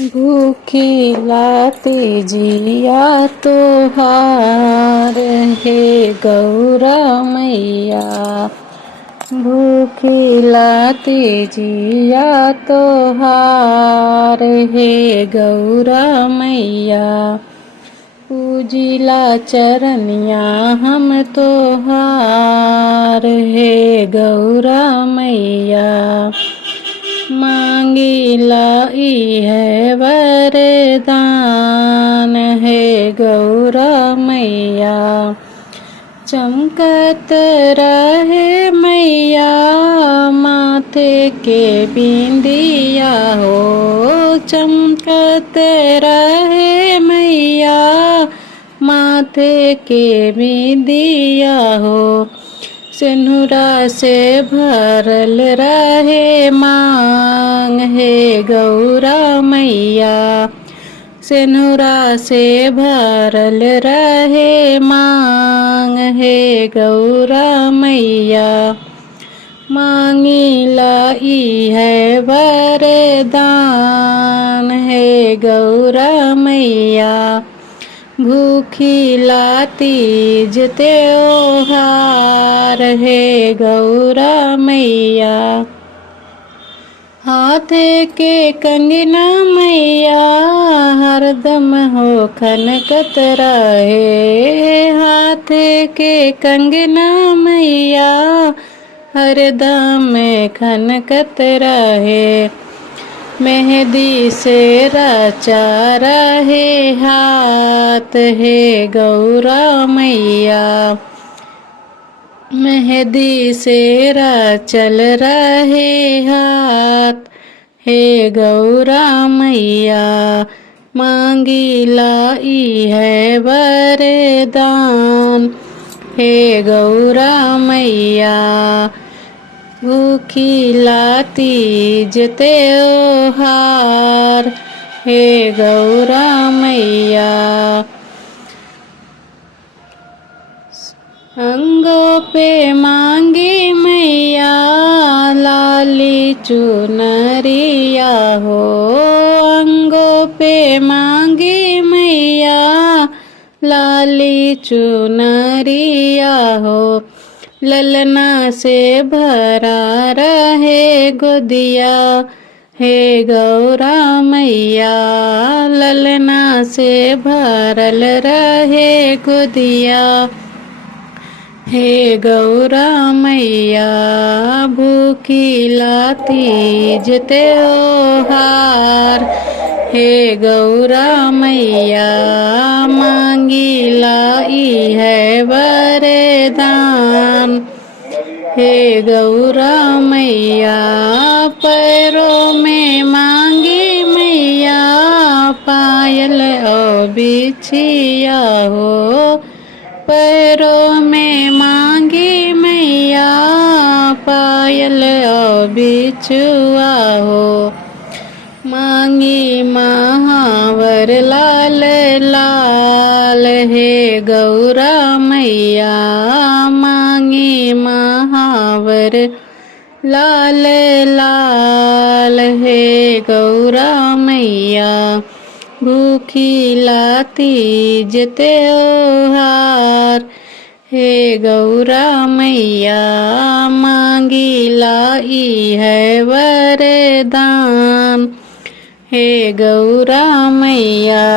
भूखी लाती जिया तोहार हे गौरा मैया। भूखी लाती जिया तोहार हे गौरा मैया। पूजिला चरनिया हम तोहार हे गौरा मैया। मांगिला है वरदान है गौरा मैया। चमकत रहे मैया माथे के बिंदिया हो। चमकत रहे मैया माथे के बिंदिया हो। सिंदूरा से भरल रहे मांग है गौरा मैया। सिंदूरा से भरल रहे मांग है गौरा मैया। मांगिला है वरदान है गौरा मैया। भूखी लातीज त्योहार है गौरा मैया। हाथे के कंगना मैया हरदम हो खनकत रहे। हाथे के कंगना मैया हरदम खनकत रहे। मेहंदी से रचा रहे हाथ है गौरा मैया। मेहंदी से रचल रहे हाथ हे गौरा मैया। मांगिला है वरदान हे गौरा मैया। भूखी लातीज त्योहार हे गौरा मैया। अंगों पे मांगी मैया लाली चुनरिया हो। अंगों पे मांगी मैया लाली चुनरिया हो। ललना से भरा रहे गोदिया हे गौरा मैया। ललना से भरल रहे गोदिया हे गौरा मैया। भूखी लातीज त्योहार हे गौरा मैया। मांगिला है वरदान हे गौरा मैया। पैरों में मांगी मैया पायल और बिछिया हो। पैरों में मांगी मैया पायल और बिछुआ हो। मांगी महावर लाल लाल हे गौरा मैया। मांगी महावर लाल लाल हे गौरा मैया। भूखी लातीज त्योहार हे गौरा मैया। मांगिला है वरदान हे गौरा मैया।